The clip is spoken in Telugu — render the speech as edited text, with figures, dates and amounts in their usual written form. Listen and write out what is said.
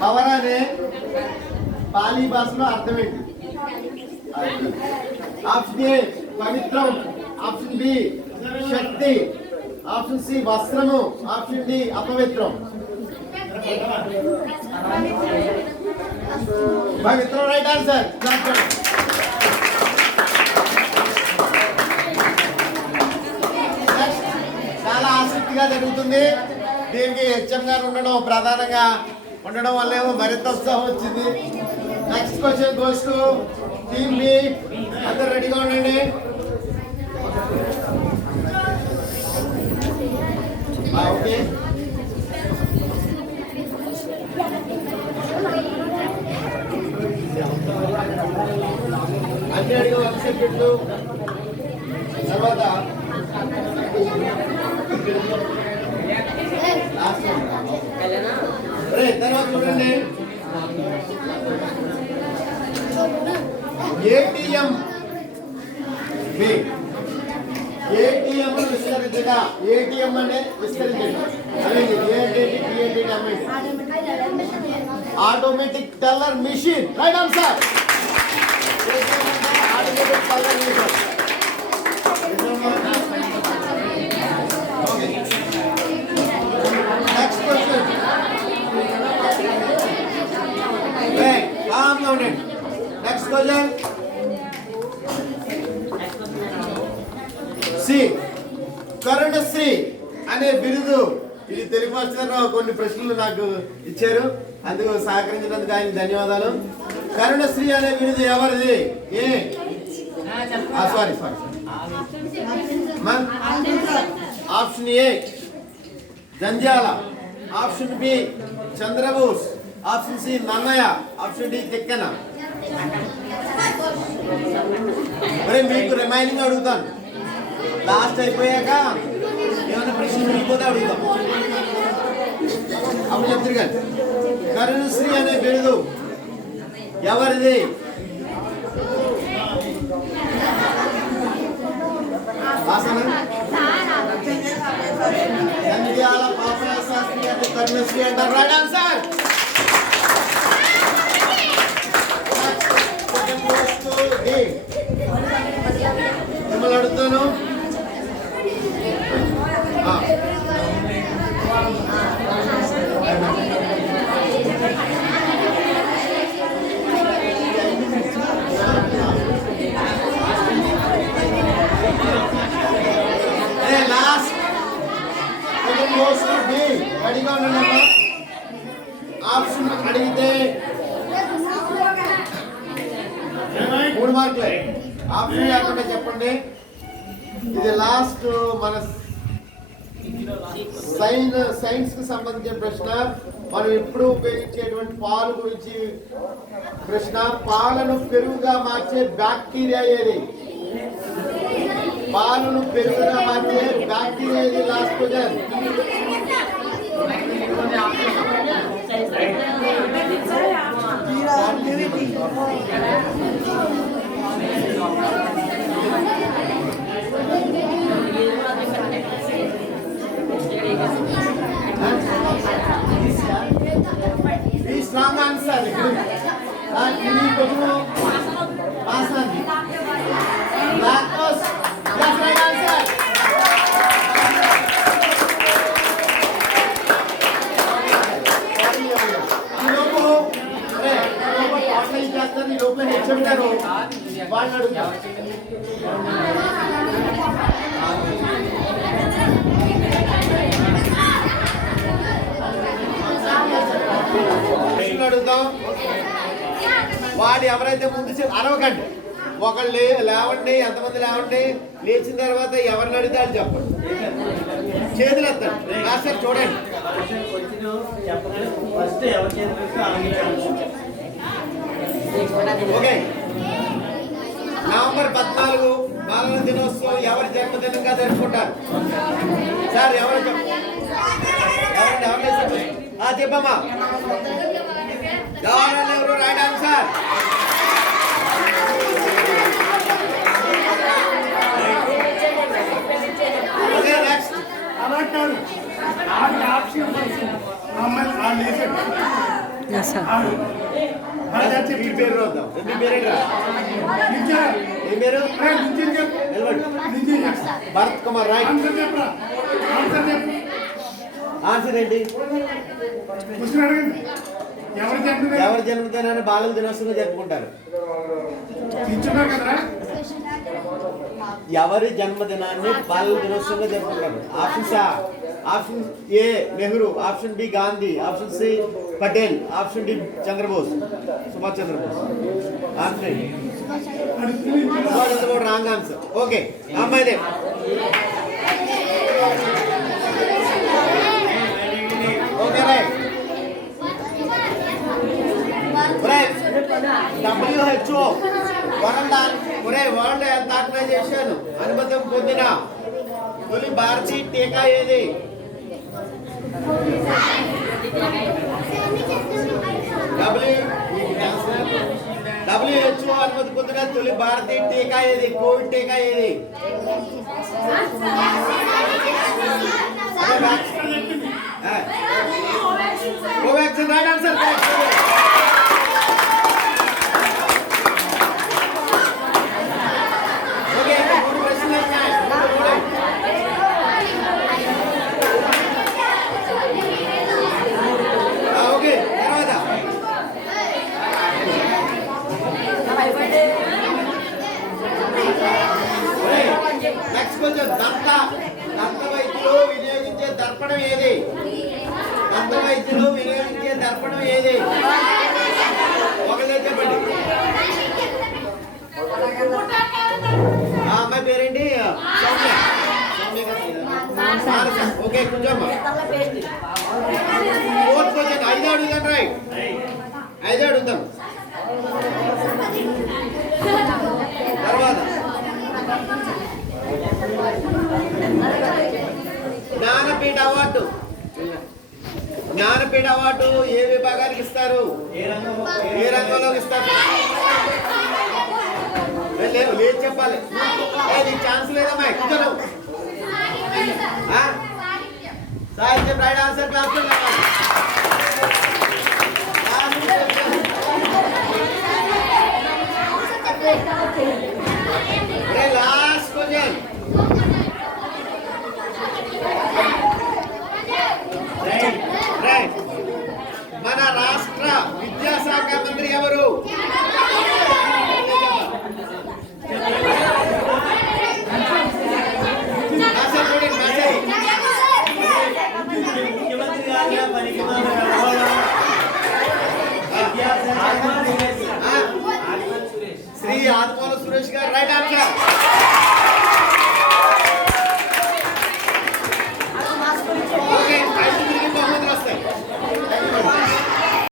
పవర్ అనే పాలీ భాషలో అర్థం ఏంటి? ఆప్షన్ ఏ పవిత్రం, ఆప్షన్ బి శక్తి, ఆప్షన్ సి వస్త్రము, ఆప్షన్ డి అపవిత్రం. పవిత్రం రైట్ ఆన్సర్. చాలా ఆసక్తిగా జరుగుతుంది. దీనికి హెచ్ఎం గారు ఉండడం ప్రధానంగా ఉండడం వల్ల ఏమో మరింత ఉత్సాహం వచ్చింది. Next question goes to team B. అందరు రెడీగా ఉండండి. ఓకే, అన్ని అడిగా ఒక సెకండ్లు తర్వాత తర్వాత చూడండి. ఏటీఎం ఏటీఎం విస్తరించగా, ఏటీఎం అంటే విస్తరించండి అనేది automatic teller machine. Right answer. Automatic teller machine. Next question. Next question C. Karunasri అనే బిరుదు, ఇది తెలుగు మాస్టర్ కొన్ని ప్రశ్నలు నాకు ఇచ్చారు, అందుకు సహకరించినందుకు ఆయన ధన్యవాదాలు. కరుణశ్రీ అనే బిరుదు ఎవరిది? Sorry option A Janjala, option B Chandrabose, option C Nannaya, option D Tikkana. మరి మీకు రిమైనింగ్ అడుగుతాను, లాస్ట్ అయిపోయాక ఏమైనా ప్రశ్న మిగిలిపోతే అడుగుతాం. అప్పుడు చెప్తారు కదా. కరుణశ్రీ అనే బిరుదు ఎవరిది? నంద్యాల పాపయ్య శాస్త్రి అంటే కరుణశ్రీ అంటారు. Right answer. మిమ్మల్ని అడుగుతాను. రెడీగా ఉండండి. ఆప్షన్ అడిగితే 3 మార్కులే. ఆప్షన్ లేకుండా చెప్పండి. ఇది లాస్ట్ మన సైన్స్ కి సంబంధించిన ప్రశ్న. మనం ఎప్పుడు ఉపయోగించేటువంటి పాలు గురించి ప్రశ్న. పాలను పెరుగుగా మార్చే బ్యాక్టీరియా ఏది? పాలను పెరుగుగా మార్చే బ్యాక్టీరియా ఏది? Last question. Strong answer. అడుగుతాం. వాడు ఎవరైతే ముందు అరవకండి, ఒకళ్ళు లేవండి, ఎంతమంది లేవండి, లేచిన తర్వాత ఎవరిని అడిగితే వాళ్ళు చెప్పండి, చేతులు ఎత్తండి. మాస్టర్ చూడండి. ఓకే, నవంబర్ 14 బాలల దినోత్సవం ఎవరి జన్మదినంగా జరుపుకుంటారు? సార్ ఎవరు చెప్పమ్మా. ఎవరు రైట్ ఆన్సర్. Okay, next. మీ పేరు రాద్దాం. మీ పేరేంట్రా? ఏం పేరు? భరత్ కుమార్ రైట్. ఆన్సర్ ఏంటి? ఎవరి జన్మదినాన్ని బాలల దినోత్సవంగా జరుపుకుంటారు? ఎవరి జన్మదినాన్ని బాలల దినోత్సవంగా జరుపుకుంటారు? Option A Nehru, option B Gandhi, option C Patel, option D Chandrabose, Subhash Chandrabose. Answer Subhash Chandrabose wrong answer. Okay అమ్మాయిదే. Okay right. WHO world health organisation అనుమతి పొందిన తొలి భారతీయ టీకా ఏది? WHO అనుమతి పొందిన తొలి భారతీయ టీకా ఏది? కోవిడ్ టీకా ఏది? Covaxin right answer. దంత వైద్యులు వినియోగించే దర్పణం ఏది? దంత వైద్యులు వినియోగించే దర్పణం ఏది? ఒకటే చెప్పండి. అమ్మాయి పేరేంటి? ఓకే కూర్చోమ్మా. ఫోర్త్ క్వశ్చన్ 5 అడుగుతాం. రైట్ 5 అడుగుతాం. తర్వాత జ్ఞానపీఠ అవార్డు ఏ విభాగానికి ఇస్తారు? ఏ రంగంలోకి ఇస్తారు? లేదు చెప్పాలి. నీకు ఛాన్స్ లేదమ్మా. కూర్చోను. సాహిత్యం right answer. Class last question. మన రాష్ట్ర విద్యాశాఖ మంత్రి ఎవరు? శ్రీ ఆత్మల సురేష్ గారు రైట్ ఆన్సర్.